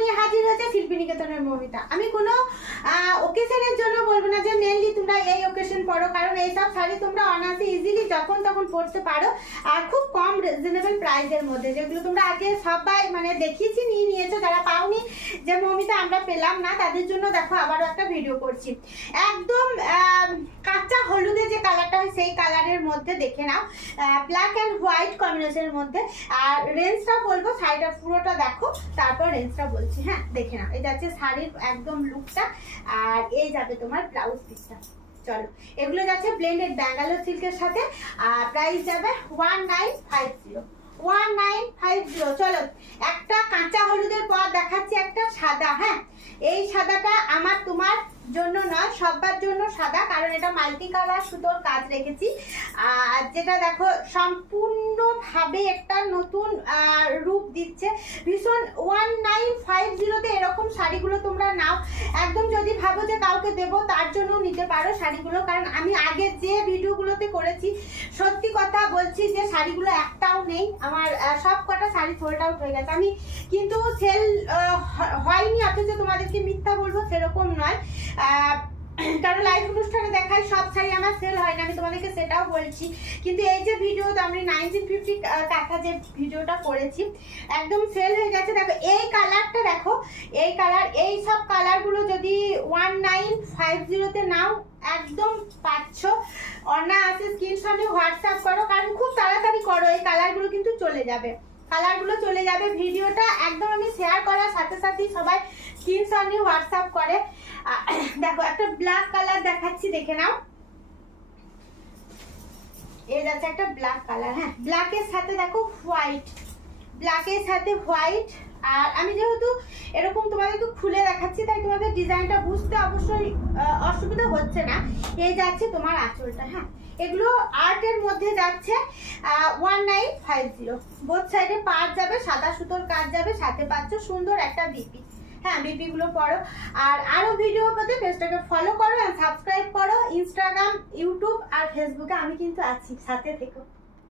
নিয়ে হাজির হয়েছে শিল্পী নিকেতনের মৌমিতা। আমি কোনো ওকেশনের জন্য বলবো না যে মেনলি তোমরা এই ওকেশন পরো, কারণ এইসব শাড়ি তোমরা অনায়াসে ইজিলি যখন তখন পরতে পারো আর খুব কম রিজনেবল প্রাইসের মধ্যে, যেগুলো তোমরা আগে সবাই মানে দেখিয়েছি নিয়ে নিয়েছো। যারা পাওনি যে মৌমিতা আমরা পেলাম না, তাদের জন্য দেখো আবারও একটা ভিডিও করছি। একদম কাঁচা হলুদে যে কালারটা হয় সেই কালারের মধ্যে দেখে নাও, ব্ল্যাক অ্যান্ড হোয়াইট কম্বিনেশনের মধ্যে। আর রেঞ্জটা বলবো, শাড়িটা পুরোটা দেখো তারপর রেঞ্জটা বলছি। হ্যাঁ দেখে নাও, এই যাচ্ছে শাড়ির একদম লুকটা, আর এই যাবে তোমার ব্লাউজ পিসটা। চলো, এগুলো যাচ্ছে ব্লেন্ডেড ব্যাঙ্গালোর সিল্কের সাথে, আর প্রাইস যাবে 1950। 1950। চলো, একটা কাঁচা হলুদের পর দেখাচ্ছি একটা সাদা। হ্যাঁ, এই সাদাটা আমার তোমার জন্য নয়, সবার জন্য সাদা, কারণ এটা মাল্টি কালার সুতোর কাজ রেখেছি। আর যেটা দেখো সম্পূর্ণভাবে একটা নতুন রূপ দিচ্ছে ভীষণ। 1950-তে এরকম শাড়িগুলো তোমরা নাও, একদম যদি ভাবো যে কাউকে দেবো তার জন্য নিতে পারো শাড়িগুলো। কারণ আমি আগে যে ভিডিওগুলোতে করেছি, সত্যি কথা বলছি যে শাড়িগুলো একটাও নেই আমার, সব কটা শাড়ি সোল্ড আউট হয়ে গেছে। আমি কিন্তু সেল হয়নি অথচ তোমাদেরকে মিথ্যা বলবো সেরকম নয়, কারণ লাইভ অনুষ্ঠানে দেখাই সব শাড়ি আমার সেল হয় না, আমি তোমাদেরকে সেটাও বলছি। কিন্তু এই যে ভিডিও আমি 1950 টাকা যে ভিডিওটা করেছি একদম সেল হয়ে গেছে। দেখো এই কালারটা, দেখো এই কালার, এই সব কালারগুলো যদি 1950-তে নাও একদম পাচ্ছ। অনায়াসে স্ক্রিনশট নিয়ে হোয়াটসঅ্যাপ করো, কারণ খুব তাড়াতাড়ি করো, এই কালারগুলো কিন্তু চলে যাবে, কালারগুলো চলে যাবে। ভিডিওটা একদম আমি শেয়ার করার সাথে সাথেই সবাই স্ক্রিনশট নিয়ে হোয়াটসঅ্যাপ করে। দেখো একটা ব্ল্যাক কালার দেখাচ্ছি, দেখে নাও। এই যাচ্ছে একটা ব্ল্যাক কালার। হ্যাঁ, ব্ল্যাকের সাথে দেখো হোয়াইট, ব্ল্যাকের সাথে হোয়াইট। আর আমি যেহেতু এরকম তোমাদেরকে খুলে দেখাচ্ছি তাই তোমাদের ডিজাইনটা বুঝতে অবশ্যই অসুবিধা হচ্ছে না। এই যাচ্ছে তোমার আঁচলটা। হ্যাঁ, এগুলো আর্টের মধ্যে যাচ্ছে 1950। বোথ সাইডে পাড় যাবে, সাদা সুতোর কাজ যাবে, সাথে পাচ্ছ সুন্দর একটা বিপি। হ্যাঁ, বিপি গুলো পড়ো। আর আরো ভিডিও পেতে পেজটাকে ফলো করো আর সাবস্ক্রাইব করো। ইনস্টাগ্রাম, ইউটিউব আর ফেসবুকে আমি কিন্তু আছি, সাথে থেকো।